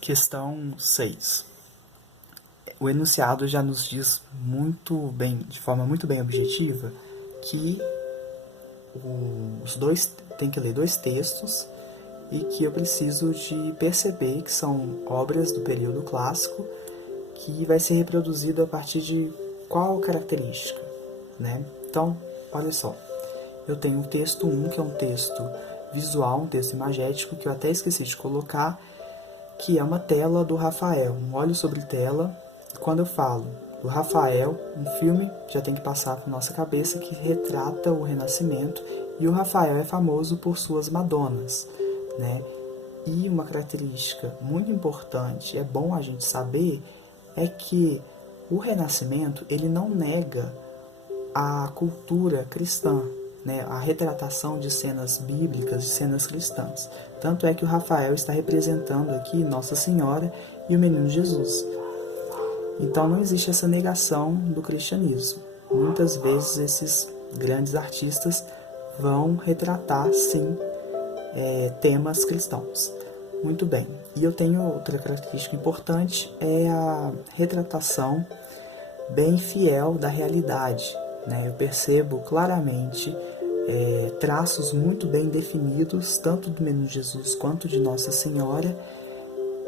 Questão 6. O enunciado já nos diz muito bem, de forma muito bem objetiva, que os dois tem que ler dois textos e que eu preciso de perceber que são obras do período clássico, que vai ser reproduzido a partir de qual característica, né? Então, olha só, eu tenho o texto 1, que é um texto visual, um texto imagético, que eu até esqueci de colocar, que é uma tela do Rafael, um óleo sobre tela. E quando eu falo do Rafael, um filme já tem que passar por nossa cabeça que retrata o Renascimento, e o Rafael é famoso por suas Madonas, né? E uma característica muito importante, é bom a gente saber, é que o Renascimento ele não nega a cultura cristã, né, a retratação de cenas bíblicas, de cenas cristãs. Tanto é que o Rafael está representando aqui Nossa Senhora e o Menino Jesus. Então não existe essa negação do cristianismo. Muitas vezes esses grandes artistas vão retratar, sim, temas cristãos. Muito bem. E eu tenho outra característica importante, é a retratação bem fiel da realidade, né? Eu percebo claramente traços muito bem definidos, tanto do Menino Jesus quanto de Nossa Senhora,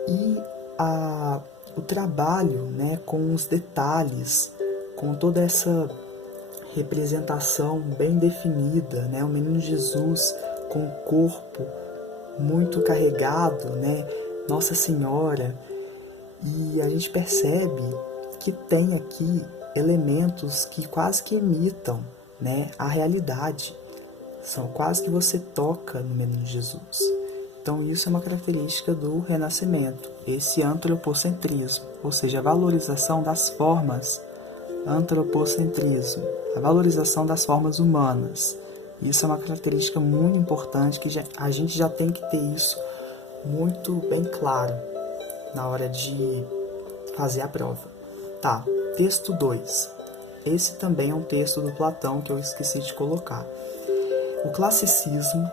e o trabalho, né, com os detalhes, com toda essa representação bem definida, né? O Menino Jesus com o corpo muito carregado, né? Nossa Senhora, e a gente percebe que tem aqui elementos que quase que imitam, né, a realidade. São quase que você toca no Menino Jesus. Então isso é uma característica do Renascimento, esse antropocentrismo, ou seja, a valorização das formas, antropocentrismo, a valorização das formas humanas. Isso é uma característica muito importante que a gente já tem que ter isso muito bem claro na hora de fazer a prova. Tá, texto 2. Esse também é um texto do Platão que eu esqueci de colocar. O classicismo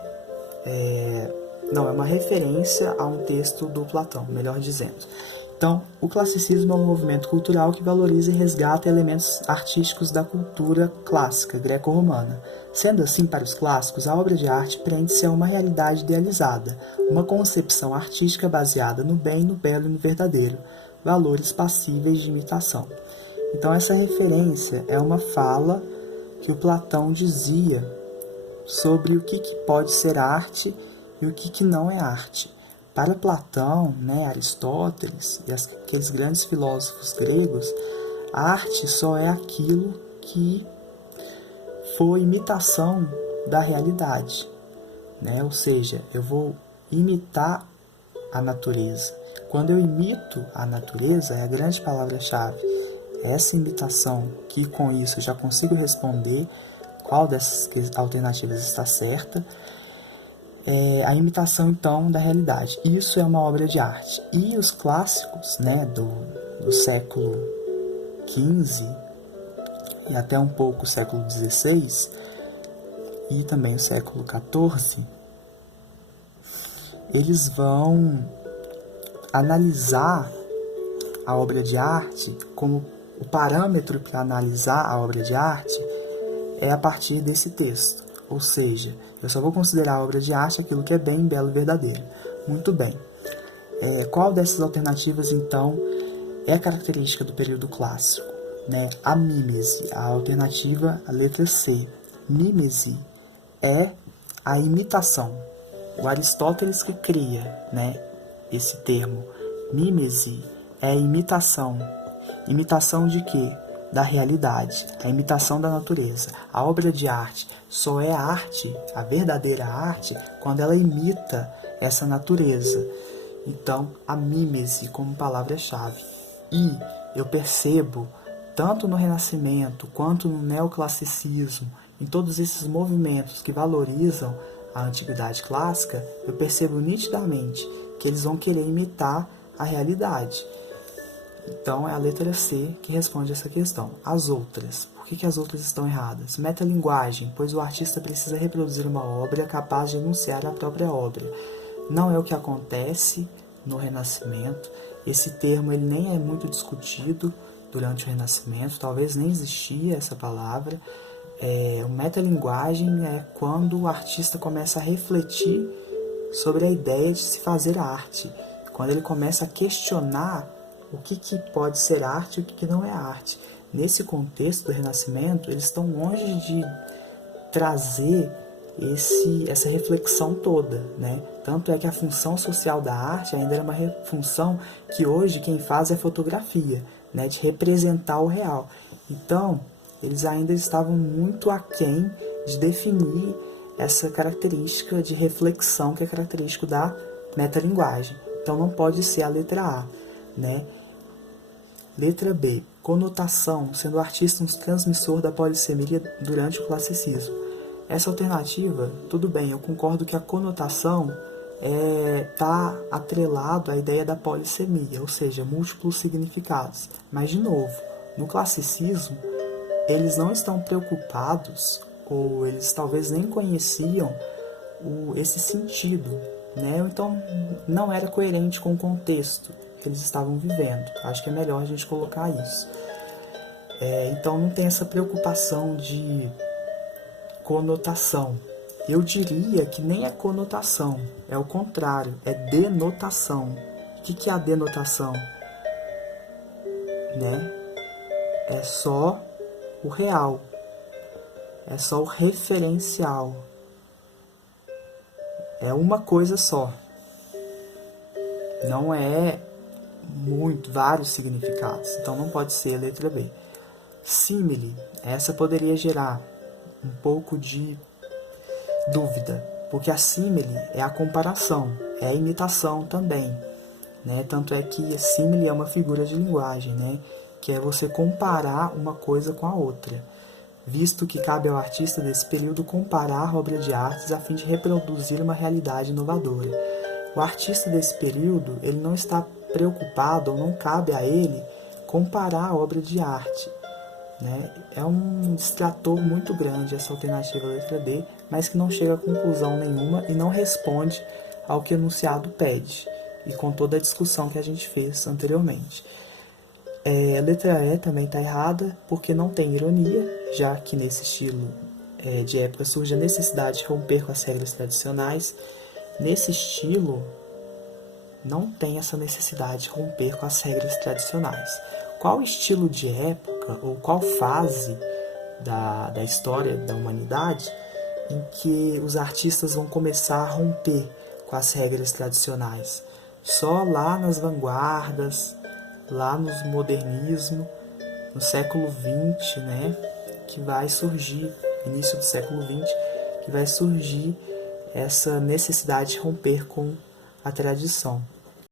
é uma referência a um texto do Platão, melhor dizendo. Então, o classicismo é um movimento cultural que valoriza e resgata elementos artísticos da cultura clássica greco-romana. Sendo assim, para os clássicos, a obra de arte prende-se a uma realidade idealizada, uma concepção artística baseada no bem, no belo e no verdadeiro, valores passíveis de imitação. Então, essa referência é uma fala que o Platão dizia sobre o que pode ser arte e o que não é arte. Para Platão, né, Aristóteles e aqueles grandes filósofos gregos, a arte só é aquilo que foi imitação da realidade, né? Ou seja, eu vou imitar a natureza. Quando eu imito a natureza, é a grande palavra-chave. Essa imitação, que com isso eu já consigo responder qual dessas alternativas está certa, a imitação, então, da realidade. Isso é uma obra de arte. E os clássicos, né, do século XV e até um pouco o século XVI e também o século XIV, eles vão analisar a obra de arte como o parâmetro para analisar a obra de arte é a partir desse texto. Ou seja, eu só vou considerar a obra de arte aquilo que é bem, belo e verdadeiro. Muito bem. Qual dessas alternativas, então, é a característica do período clássico? Né? A mímese, a alternativa, a letra C. Mímese é a imitação. O Aristóteles que cria, né, esse termo. Mímese é a imitação. Imitação de quê? Da realidade, a imitação da natureza. A obra de arte só é arte, a verdadeira arte, quando ela imita essa natureza. Então, a mímese como palavra-chave. E eu percebo, tanto no Renascimento quanto no neoclassicismo, em todos esses movimentos que valorizam a antiguidade clássica, eu percebo nitidamente que eles vão querer imitar a realidade. Então, é a letra C que responde essa questão. As outras. Por que as outras estão erradas? Metalinguagem, pois o artista precisa reproduzir uma obra capaz de enunciar a própria obra. Não é o que acontece no Renascimento. Esse termo ele nem é muito discutido durante o Renascimento, talvez nem existia essa palavra. O metalinguagem é quando o artista começa a refletir sobre a ideia de se fazer arte, quando ele começa a questionar o que pode ser arte e o que não é arte. Nesse contexto do Renascimento, eles estão longe de trazer essa reflexão toda, né? Tanto é que a função social da arte ainda era uma função que hoje quem faz é fotografia, né? De representar o real. Então, eles ainda estavam muito aquém de definir essa característica de reflexão que é característico da metalinguagem. Então, não pode ser a letra A, né? Letra B, conotação, sendo o artista um transmissor da polissemia durante o classicismo. Essa alternativa, tudo bem, eu concordo que a conotação está atrelado à ideia da polissemia, ou seja, múltiplos significados. Mas, de novo, no classicismo, eles não estão preocupados, ou eles talvez nem conheciam esse sentido, né? Então, não era coerente com o contexto que eles estavam vivendo. Acho que é melhor a gente colocar isso. Então, não tem essa preocupação de conotação. Eu diria que nem é conotação, é o contrário, é denotação. O que é a denotação? Né? É só o real, é só o referencial, é uma coisa só, não é vários significados, então não pode ser a letra B. Símile, essa poderia gerar um pouco de dúvida, porque a símile é a comparação, é a imitação também, né? Tanto é que a símile é uma figura de linguagem, né? Que é você comparar uma coisa com a outra, visto que cabe ao artista desse período comparar obras de artes a fim de reproduzir uma realidade inovadora. O artista desse período, ele não está preocupado, ou não cabe a ele comparar a obra de arte, né? É um distrator muito grande essa alternativa letra D, mas que não chega a conclusão nenhuma e não responde ao que o enunciado pede, e com toda a discussão que a gente fez anteriormente. A letra E também está errada, porque não tem ironia, já que nesse estilo de época surge a necessidade de romper com as regras tradicionais. Nesse estilo, não tem essa necessidade de romper com as regras tradicionais. Qual estilo de época, ou qual fase da história da humanidade em que os artistas vão começar a romper com as regras tradicionais? Só lá nas vanguardas, lá no modernismo, no século XX, né, que vai surgir, início do século XX, que vai surgir essa necessidade de romper com a tradição.